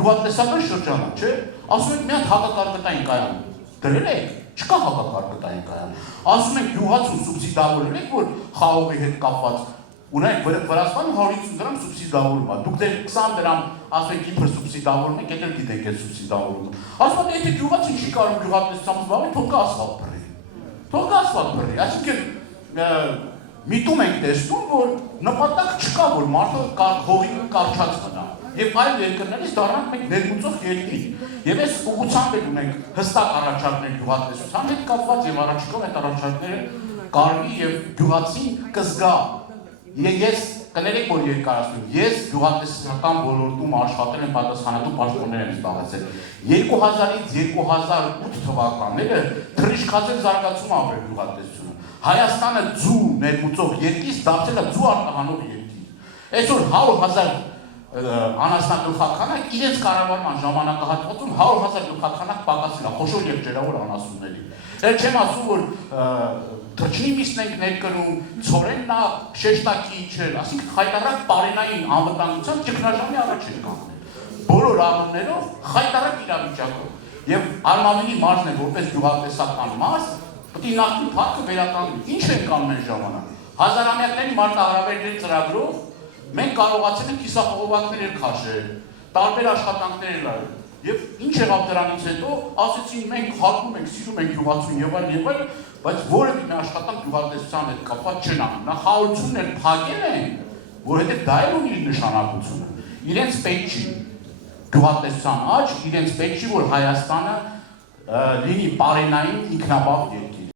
գյուղատնտեսական շրջանը, չէ՞, ասում եք մի հատ հակակարգտային կայան դրել եք, չկա հակակարգտային կայան։ Ասում եք գյուղացուն սուբսիդավորել եք, որ խաղողի հետ կապված ունենք Վրաստանում 150 դրամ սուբսիդավորում է։ Դուք դեռ 20 դրամ ասում եք Կիպրը սուբսիդավորում եք, եկել գիտեք այդ սուբսիդավորումը։ Ասում եք եթե գյուղացին չի կարող գյուղատնտեսությամբ զբաղվել, թող կա ասֆալտ բռի։ Թող կա ասֆալտ բռի, այսինքն միտում ենք տեսնում, որ նպատակ չկա, որ մարդը հողին կարճած մնա։ Եվ այլ երկրներից դառնանք մենք ներմուծող երկիր։ Եվ այս ուղղությամբ էլ ունենք հստակ առաջարկներ գյուղատնտեսության հետ կապված եւ առաջիկով այդ առաջարկները կարվի եւ գյուղացին կզգա։ Ես կներեք, որ երկարացնում, ես գյուղատնտեսական ոլորտում աշխատել եմ պատասխանատու պաշտոններ եմ զբաղեցել։ 2000-ից 2008 թվականները թռիչքածել զարգացում ապրել գյուղատնտեսությունը։ Հայաստանը ձու ներմուծող երկիր դարձել է ձու արտահանող երկիր։ Այսօր 100,000 անասնագլխականակ իրենց կառավարման ժամանակահատվածում 100,000 գլխականակ պակասել է խոշոր եղջերավոր անասունների։ Դեռ չեմ ասում, որ թռչնի միսն ենք ներկրում, ցորենն է շեշտակի իջել, ասինքն խայտառակ պարենային անվտանգության ճգնաժամի առաջ են կանգնել։ Բոլոր առումներով խայտառակ իրավիճակով։ Եվ Արմավենի մարզն է որպես գյուղատնտեսական մարզ, պետք է նախկին փառքը վերականգնի։ Ինչ ենք անում այս ժամանակ։ Հազարամյակների մարտահրավերների ծրագրով մենք կարողացել ենք կիսախողովակներ քաշել, տարբեր աշխատանքներ արել։ Եվ ինչ եղավ դրանից հետո, ասեցին մենք հարգում ենք, սիրում ենք գյուղացուն եւ այլ, բայց որևէ մի աշխատանք գյուղատնտեսության հետ կապված չեն անում։ Նա խաղաղություններ փակել են, որովհետեւ դա էլ ունի նշանակություն։ Իրենց պետք չի գյուղատնտեսության աճ, իրենց պետք չի, որ Հայաստանը լինի պարենային ինքնաբավ երկիր։